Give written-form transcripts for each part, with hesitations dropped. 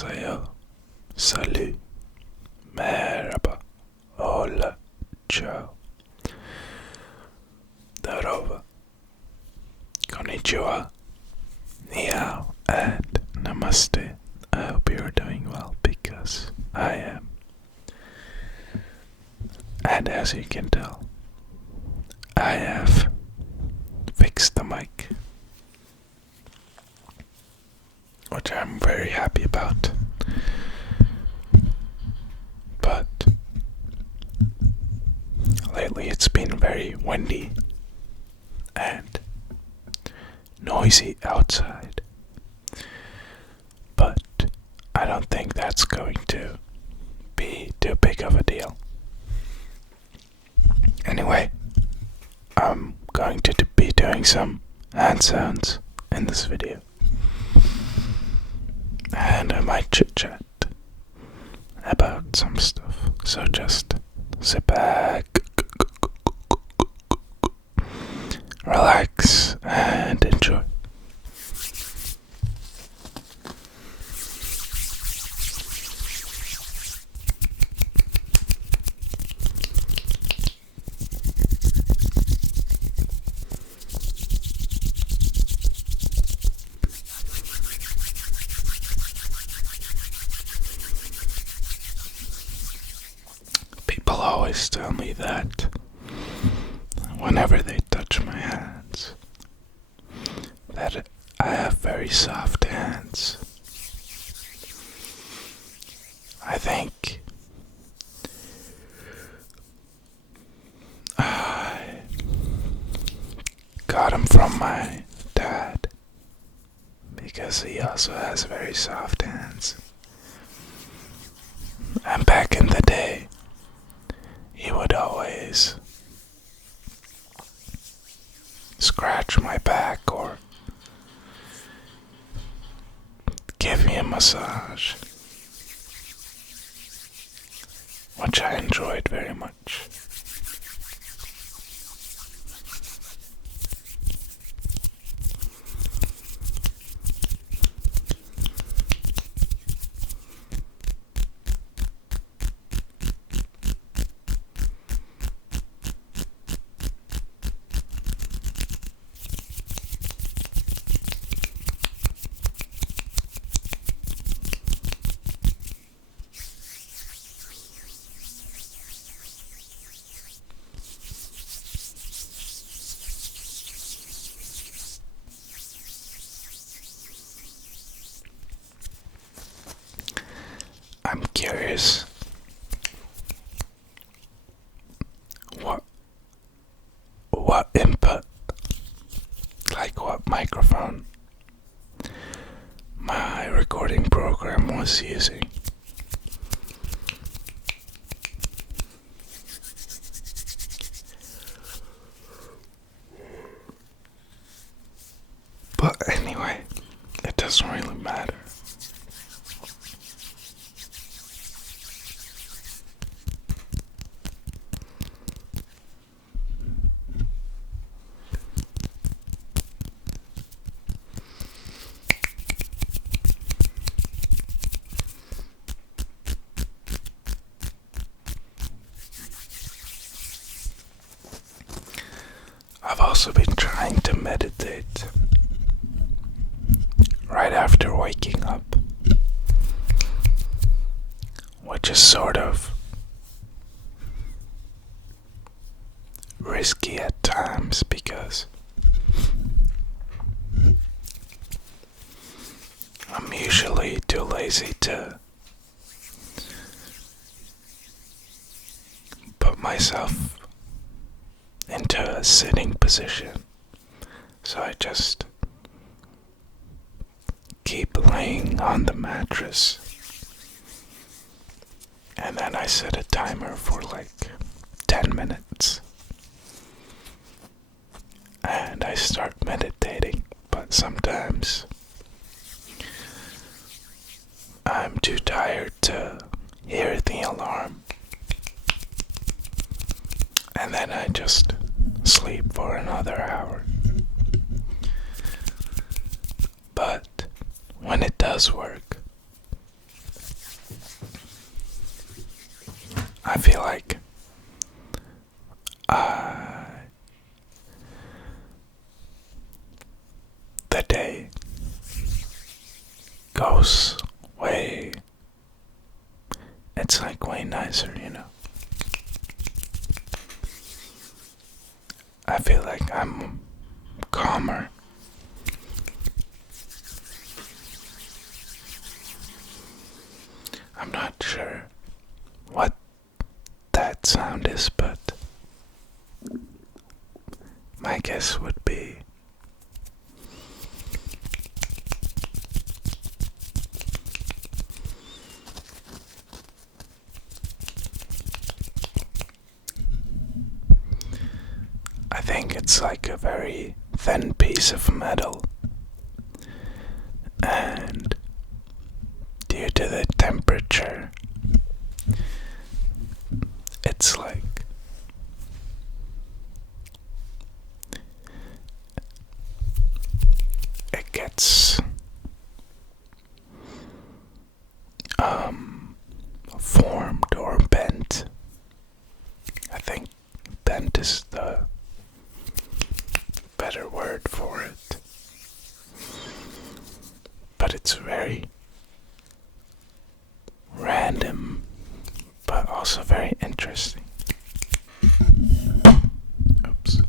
Annyeonghaseyo. Salut. Merhaba. Hola. Ciao. Darova. Konnichiwa. Ni hao. And namaste. I hope you are doing well because I am. And as you can tell, I have fixed the mic, which I'm very happy about. But lately it's been very windy and noisy outside. But I don't think that's going to be too big of a deal. Anyway, I'm going to be doing some hand sounds in this video. And I might chit chat about some stuff. So just sit back, relax, and enjoy. People always tell me that whenever they touch my hands, that I have very soft hands. I think I got them from my dad because he also has very soft hands. And back in the day, he would always scratch my back or give me a massage, which I enjoyed very much. I'm curious what input, like what microphone my recording program was using. But anyway, it doesn't really matter. I've also been trying to meditate right after waking up, which is sort of risky at times because I'm usually too lazy to put myself into a sitting position, so I just keep laying on the mattress, and then I set a timer for like 10 minutes and I start meditating. But sometimes I'm too tired to hear the alarm, and then I just sleep for another hour. But when it does work, goes way, it's like way nicer, I feel like I'm calmer. I'm not sure what that sound is, but my guess would be I think it's like a very thin piece of metal, and due to the temperature, it's like it gets formed or bent. I think bent is the better word for it, but it's very random but also very interesting. Oops.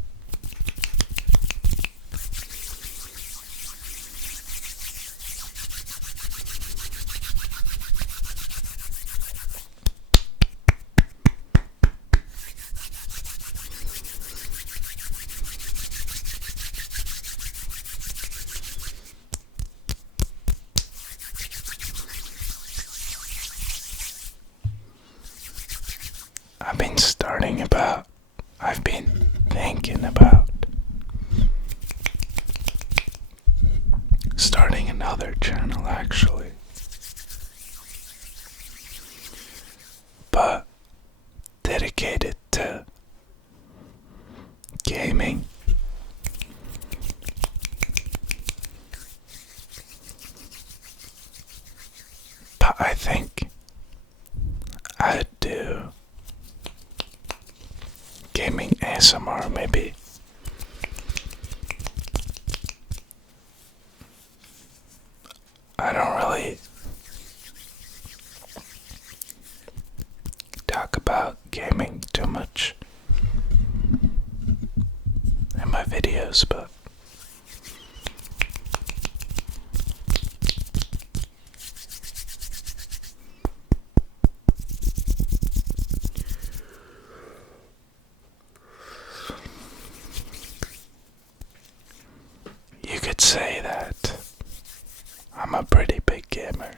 I've been thinking about starting another channel actually, but dedicated to gaming. But I think I'd do gaming ASMR maybe. I don't really talk about gaming too much in my videos, but you could say that I'm a pretty big gamer.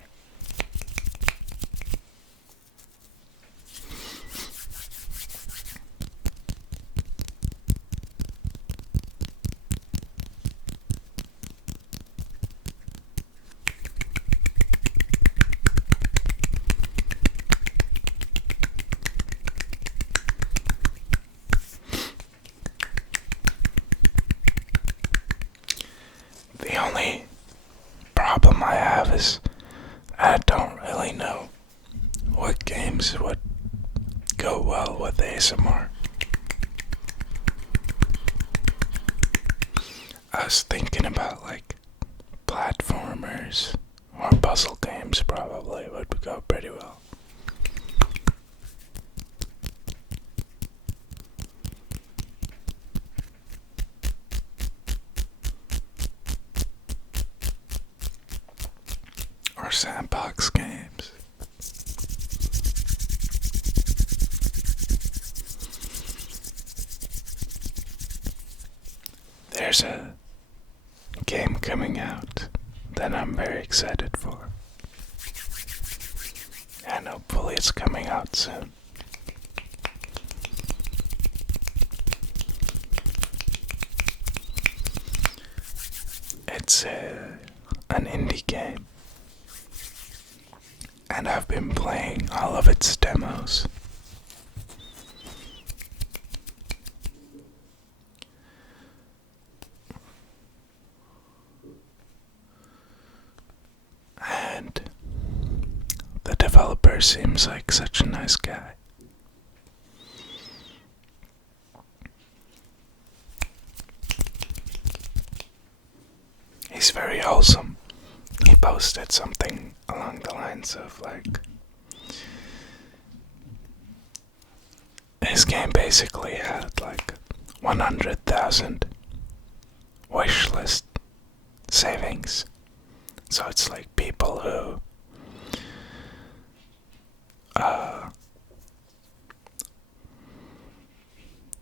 The only problem I have is I don't really know what games would go well with ASMR. I was thinking about like platformers or puzzle games probably would go pretty well. Or sandbox games. There's a game coming out that I'm very excited for, and hopefully it's coming out soon. It's an indie game, and I've been playing all of its demos. And the developer seems like such a nice guy. He's very wholesome. He posted something along the lines of like, his game basically had like 100,000 wishlist savings. So it's like people who I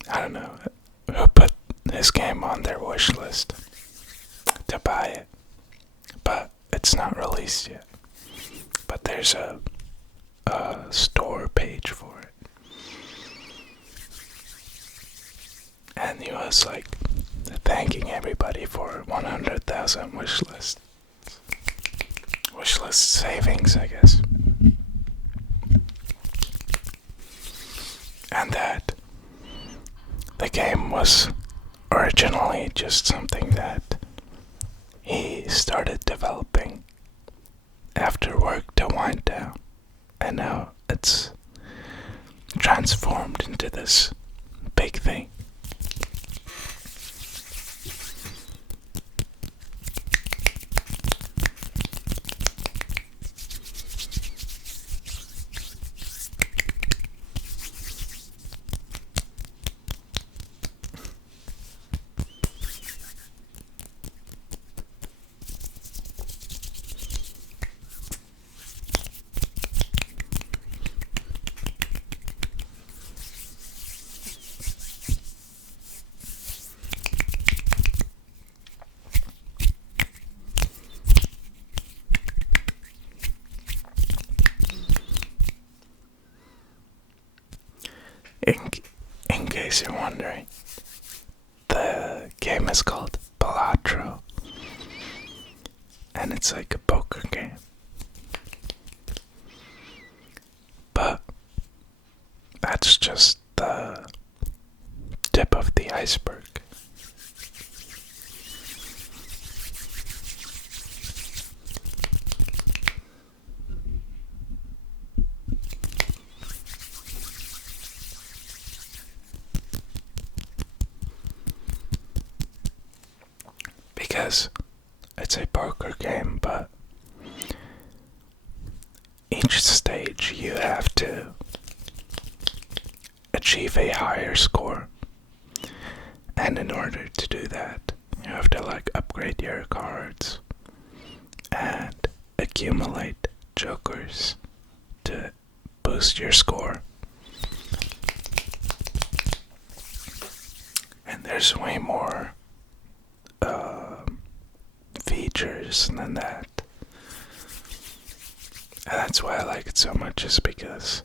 don't know, who put his game on their wish list to buy it, but it's not released yet. But there's a store page for it, and he was like thanking everybody for 100,000 wishlist savings, I guess, and that the game was originally just something that he started developing after work to wind down, and now it's transformed into this big thing. In case you're wondering, the game is called Balatro, and it's like a poker game. But that's just the tip of the iceberg. Because it's a poker game, but each stage you have to achieve a higher score, and in order to do that you have to like upgrade your cards and accumulate jokers to boost your score. And there's way more features than that. And that's why I like it so much, is because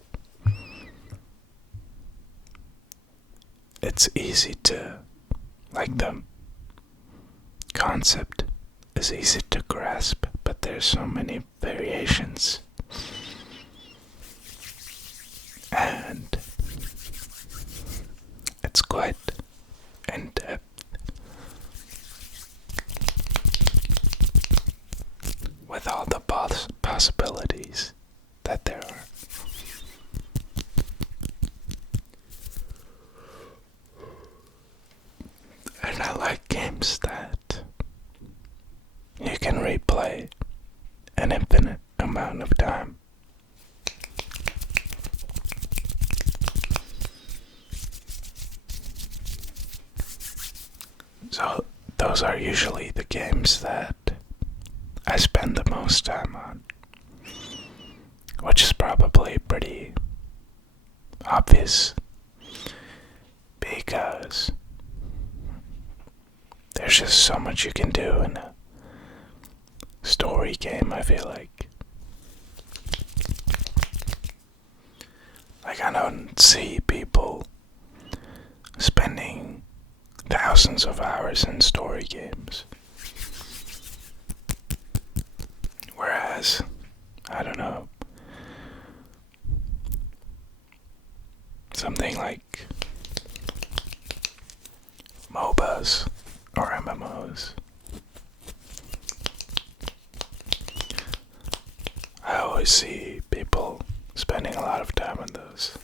it's easy to, like, the concept is easy to grasp, but there's so many variations. And it's quite in-depth. With all the possibilities that there are. And I like games that you can replay an infinite amount of time. So those are usually the games that I spend the most time on, which is probably pretty obvious because there's just so much you can do in a story game, I feel like. Like, I don't see people spending thousands of hours in story games. Whereas, I don't know, something like MOBAs or MMOs, I always see people spending a lot of time on those.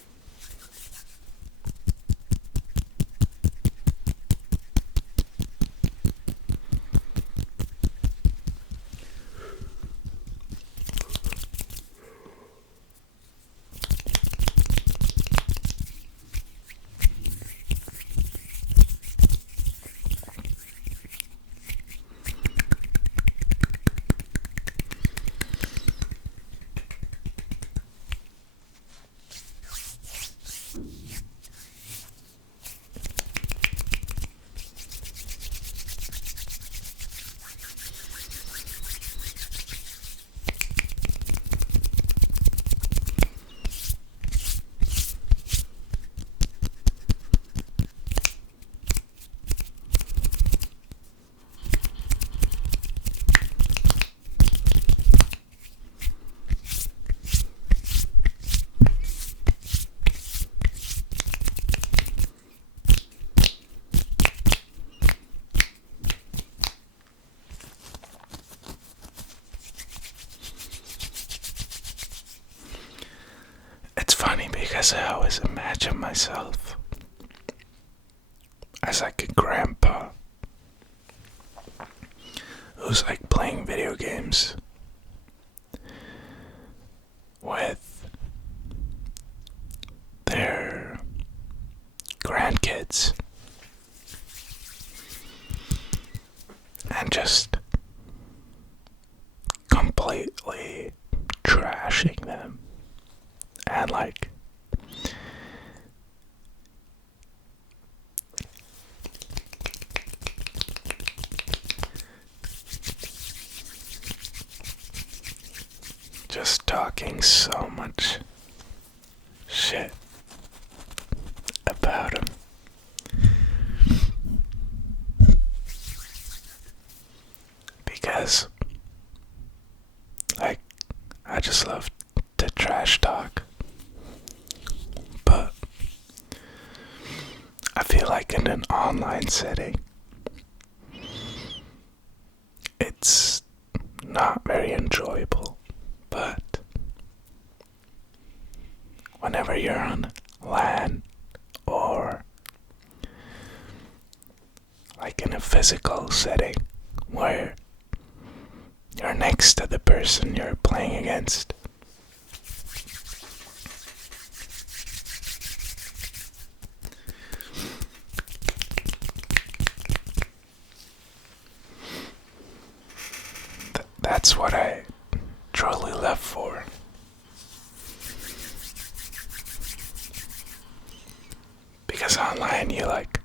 guess I always imagine myself as like a grandpa who's like playing video games with their grandkids and just completely trashing them and like just talking so much shit about him. Because like I just love to trash talk. But I feel like in an online setting it's not very enjoyable. But whenever you're on LAN or like in a physical setting where you're next to the person you're playing against, that's what I truly live for. Because online you like,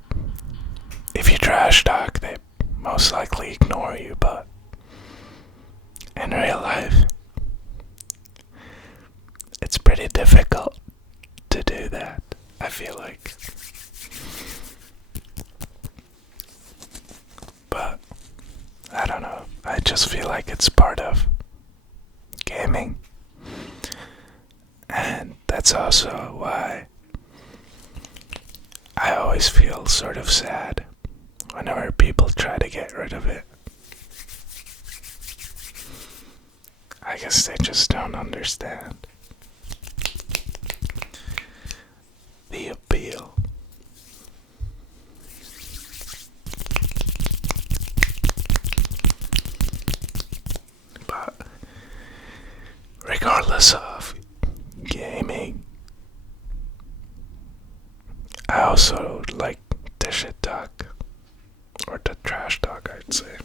if you trash talk, they most likely ignore you, but in real life, it's pretty difficult to do that, I feel like. But I don't know, I just feel like it's part of gaming. And that's also why I always feel sort of sad whenever people try to get rid of it. I guess they just don't understand the appeal. But regardless of gaming, I also like to shit talk, or to trash talk, I'd say.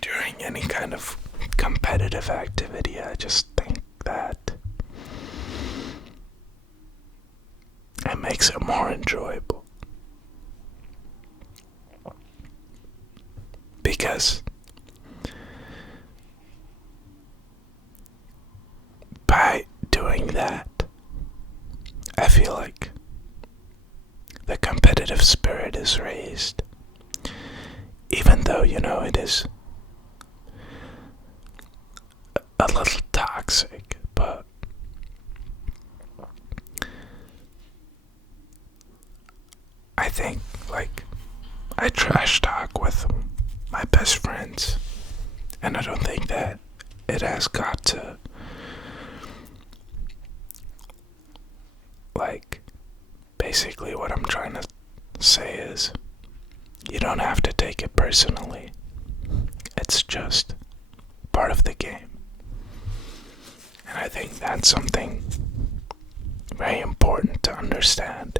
During any kind of competitive activity, I just think that it makes it more enjoyable. Because by doing that, I feel like the competitive spirit is raised. Even though, it is a little toxic, but I think, like, I trash talk with my best friends, and I don't think that it has got to, like, basically what I'm trying to say is, you don't have to take it personally. It's just part of the game. And I think that's something very important to understand.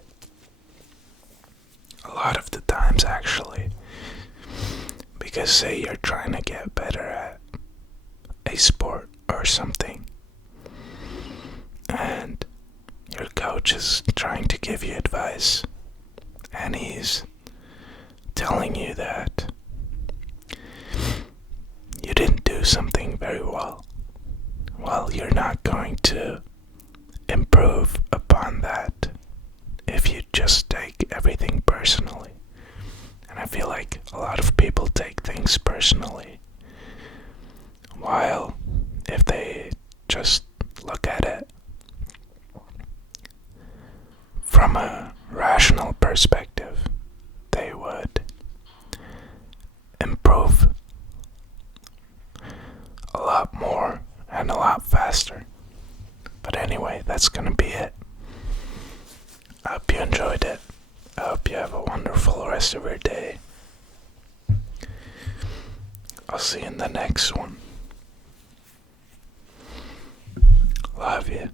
A lot of the times, actually. Because say you're trying to get better at a sport or something, and your coach is trying to give you advice, and he's telling you that you didn't do something very well. Well, you're not going to improve upon that if you just take everything personally. And I feel like a lot of people take things personally, while if they just look at it from a rational perspective, they would improve a lot more and a lot faster. But anyway, that's gonna be it. I hope you enjoyed it. I hope you have a wonderful rest of your day. I'll see you in the next one. Love you.